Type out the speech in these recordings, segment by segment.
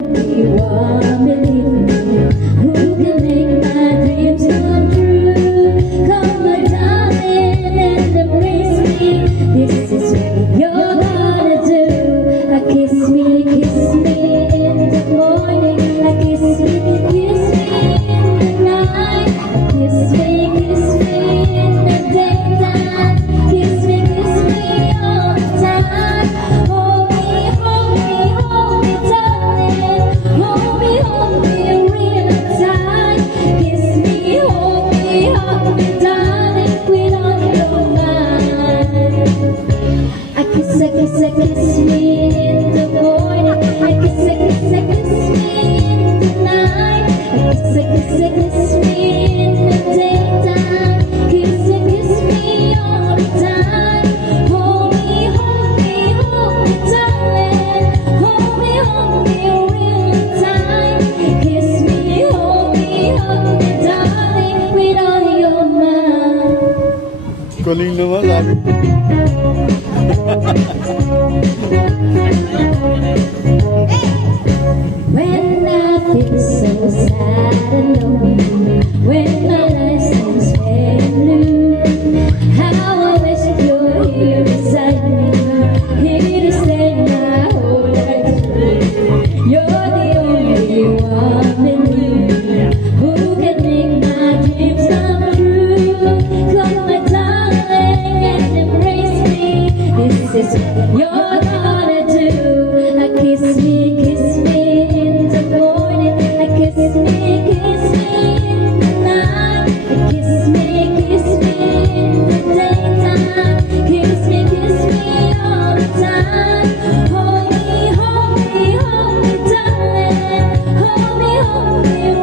You are believing who can make my dreams come true. Come my darling and embrace me. This is what you're gonna do. Kiss me in the morning. Kiss me in the night. Kiss me in the daytime. Kiss me all the time. Hold me, darling. Hold me real tight. Kiss me, hold me, darling, with all your mind. Kiss me in the morning. Kiss me in the night. Kiss me in the daytime. Kiss me all the time. Hold me, darling. Hold me real time. Kiss me, hold me, darling, with all your mind. Galing naman, sabi ko. When I feel so sad and lonely, when my life seems very blue, how I wish you're here beside me, here to stay my whole life through. You're the only one in me who can make my dreams come true. Come my darling and embrace me. This is what you're gonna do. Kiss me in the morning. Kiss me in the night. Kiss me in the daytime. Kiss me all the time. Hold me, darling. Hold me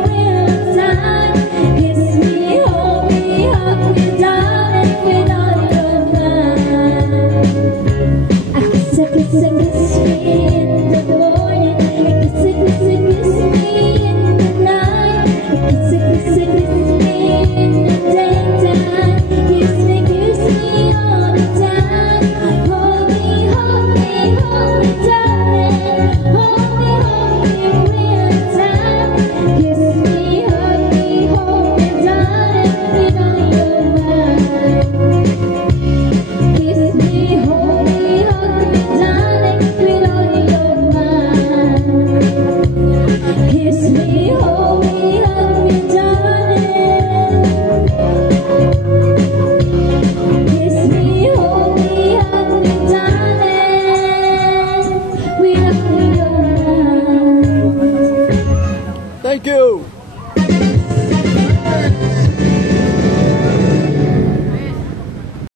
real time. Kiss me, hold me, darling, with all your mind. Kiss me in the morning. Kiss me in the night. Kiss me in the daytime. Kiss me all the time. Hold me, darling. Hold me real time. Kiss me, hold me, darling, with all your mind. Kiss me, hold me, darling, with all your mind. Kiss me, hold me, darling. Kiss me, hold me, darling, with all your mind. Thank you.